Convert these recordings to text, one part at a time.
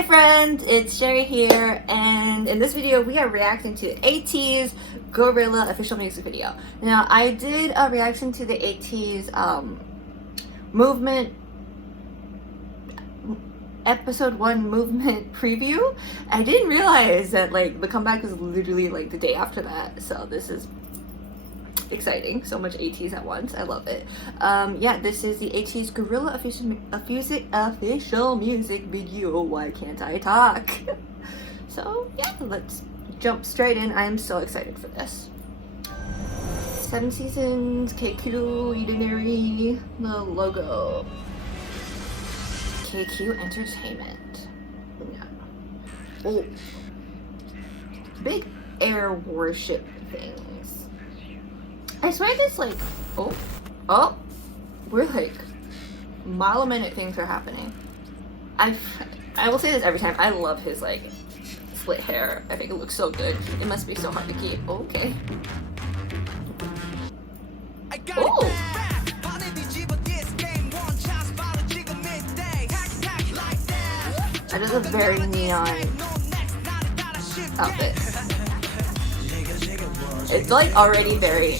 Hi friends, it's Sheri here, and in this video we are reacting to ATEEZ Guerrilla official music video. Now I did a reaction to the ATEEZ movement episode 1 movement preview. I didn't realize that like the comeback was literally like the day after that, so this is exciting. So much ATEEZ at once. I love it. Yeah, this is the ATEEZ Guerrilla official music video. Why can't I talk? So yeah, let's jump straight in. I am so excited for this. 7 seasons, KQ, Udinary, the logo. KQ Entertainment. Yeah. Oh. Big air warship things. I swear this like, oh, we're like mile a minute things are happening. I will say this every time. I love his like split hair. I think it looks so good. It must be so hard to keep. Okay. Oh. That is a very neon outfit. It's like already very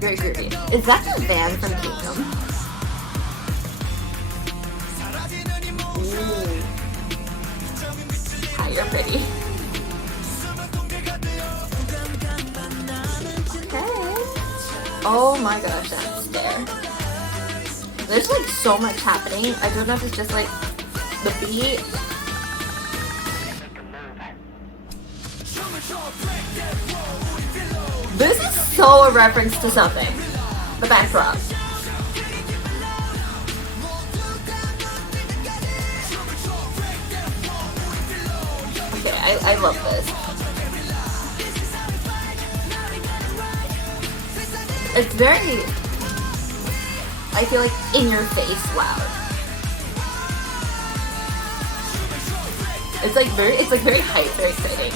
groovy. Is that the van from Kingdom? Ooh. Hi, you're pretty. Okay. Oh my gosh, that stare. There's like so much happening. I don't know if it's just like the beat. This is so a reference to something. The backdrop. Okay, I love this. It's very, I feel like in your face loud. It's like very hype, very exciting.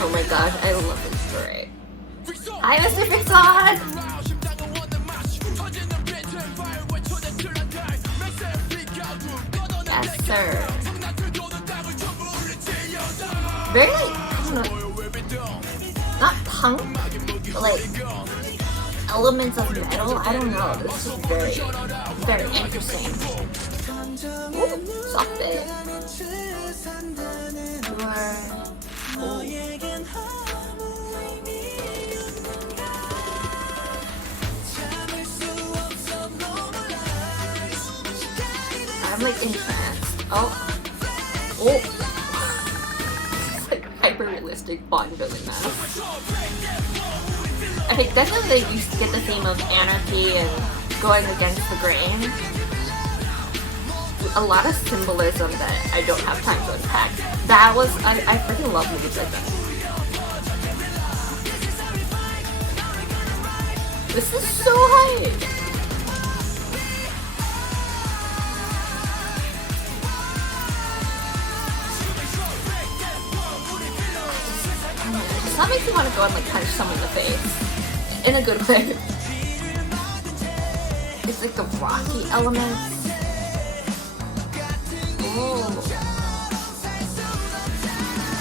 Oh my gosh, I love this story. Hi, Mr. Fixon! Yes, sir. Very like, I don't know, not punk, but like elements of metal. I don't know. This is very interesting. Ooh, soft bit. I'm like entranced. Oh. It's like hyper-realistic bodybuilding mask. I think definitely they used to get the theme of anarchy and going against the grain. A lot of symbolism that I don't have time to unpack. That was, I freaking love movies like that. This is so hype! That makes me want to go and like punch someone in the face. In a good way. It's like the rocky elements. Ooh.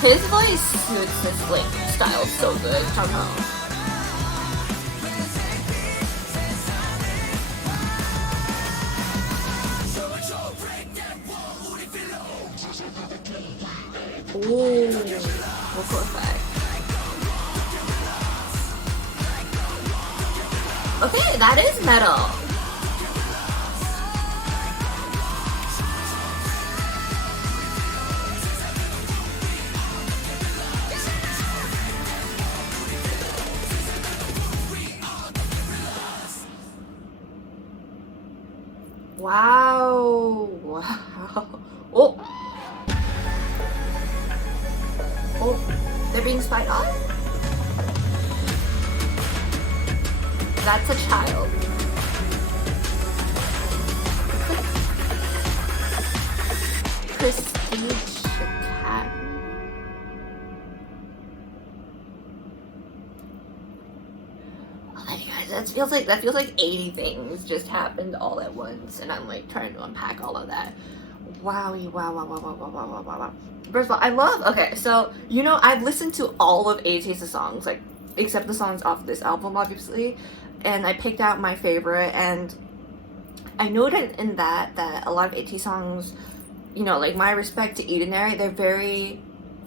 His voice suits this like style so good. Somehow. Ooh, vocal effect. Okay, that is metal. Wow. Oh. Oh, they're being spied on? That's a child. Prestige Academy. Oh my god, that's feels like 80 things just happened all at once, and I'm like trying to unpack all of that. Wowie, wow, wow, wow, wow, wow, wow, wow, wow, wow. First of all, okay, so, you know, I've listened to all of ATEEZ's songs, like, except the songs off this album, obviously, and I picked out my favorite, and I noted in that a lot of ATEEZ songs, you know, like, My Respect to Ordinary, they're very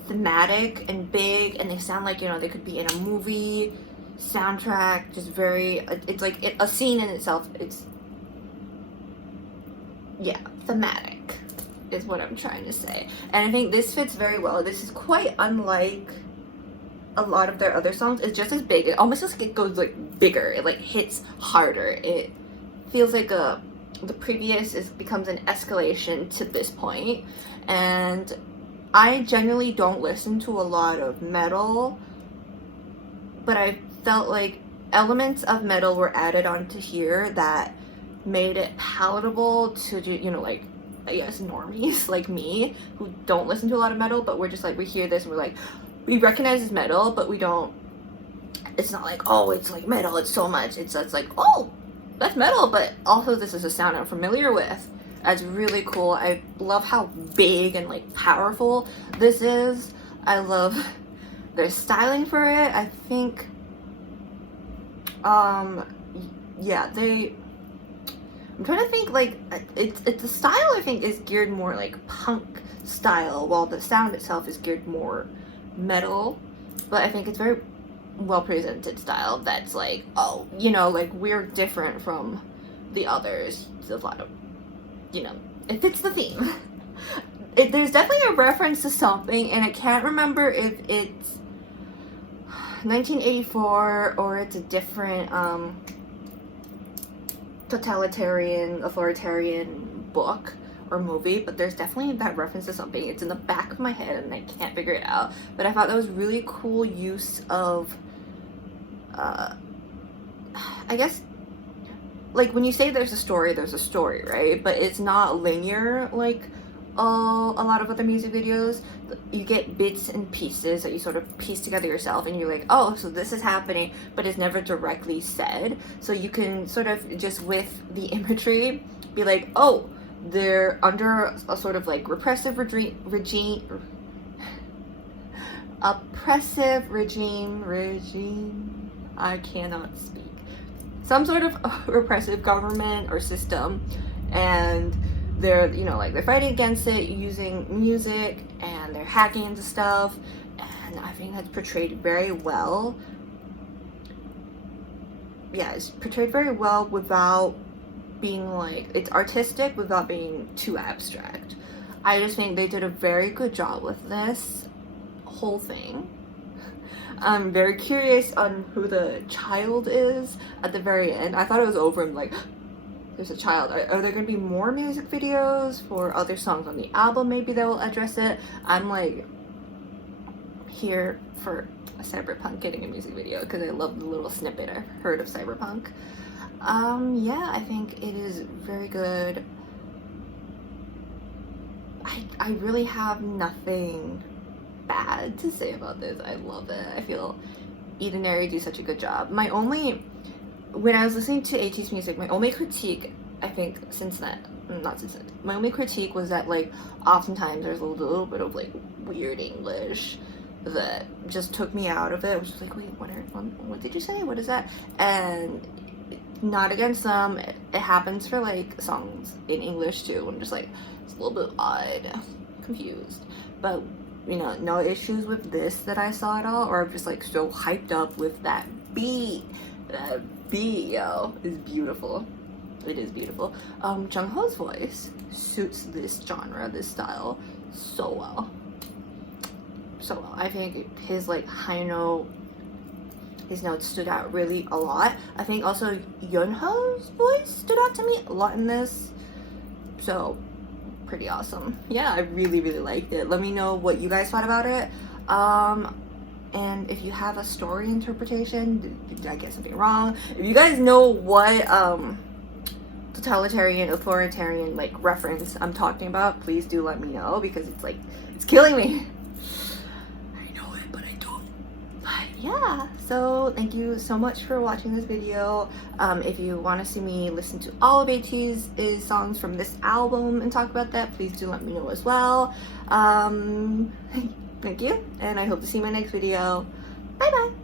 thematic and big, and they sound like, you know, they could be in a movie, soundtrack, just very, it's like a scene in itself. It's, yeah, thematic is what I'm trying to say, and I think this fits very well. This is quite unlike a lot of their other songs. It's just as big. It almost just goes like bigger. It like hits harder. It feels like the previous becomes an escalation to this point, and I generally don't listen to a lot of metal, but I felt like elements of metal were added onto here that made it palatable to do, you know, like, I guess normies like me who don't listen to a lot of metal, but we're just like, we hear this and we're like, we recognize it's metal, but we don't, it's not like, oh, it's like metal, it's so much, it's like, oh, that's metal, but also this is a sound I'm familiar with. That's really cool. I love how big and like powerful this is. I love their styling for it. I think yeah, I'm trying to think, like, it's the style I think is geared more like punk style, while the sound itself is geared more metal, but I think it's very well presented style that's like, oh, you know, like, we're different from the others. It's a lot of, you know, it fits the theme. There's definitely a reference to something, and I can't remember if it's 1984 or it's a different totalitarian, authoritarian book or movie, but there's definitely that reference to something. It's in the back of my head and I can't figure it out, but I thought that was really cool use of I guess, like, when you say there's a story, right? But it's not linear like a lot of other music videos. You get bits and pieces that you sort of piece together yourself, and you're like, oh, so this is happening, but it's never directly said. So you can sort of just with the imagery be like, oh, they're under a sort of like oppressive regime. I cannot speak. Some sort of repressive government or system, and they're, you know, like, they're fighting against it using music, and they're hacking into stuff, and I think that's portrayed very well. Yeah, it's portrayed very well without being like, it's artistic without being too abstract. I just think they did a very good job with this whole thing. I'm very curious on who the child is at the very end. I thought it was over and like, there's a child. Are there going to be more music videos for other songs on the album? Maybe they will address it. I'm like here for a Cyberpunk getting a music video because I love the little snippet I heard of Cyberpunk. Yeah, I think it is very good. I really have nothing bad to say about this. I love it. I feel Ordinary do such a good job. When I was listening to ATEEZ music, my only critique, I think, my only critique was that, like, oftentimes there's a little bit of, like, weird English that just took me out of it. I was just like, wait, what did you say? What is that? And not against them. It happens for, like, songs in English, too. I'm just like, it's a little bit odd, confused. But, you know, no issues with this that I saw at all, or I'm just, like, so hyped up with that beat. That beat, yo, is beautiful. It is beautiful. Jungho's voice suits this genre, this style, so well. So well. I think his, like, high note, his notes stood out really a lot. I think also Yunho's voice stood out to me a lot in this. So, pretty awesome. Yeah, I really, really liked it. Let me know what you guys thought about it. And if you have a story interpretation, did I get something wrong? If you guys know what totalitarian, authoritarian, like, reference I'm talking about, please do let me know, because it's like, it's killing me. I know it, but I don't. But yeah, so thank you so much for watching this video. If you want to see me listen to all of ATEEZ's songs from this album and talk about that, please do let me know as well. Thank you, and I hope to see you in my next video. Bye bye.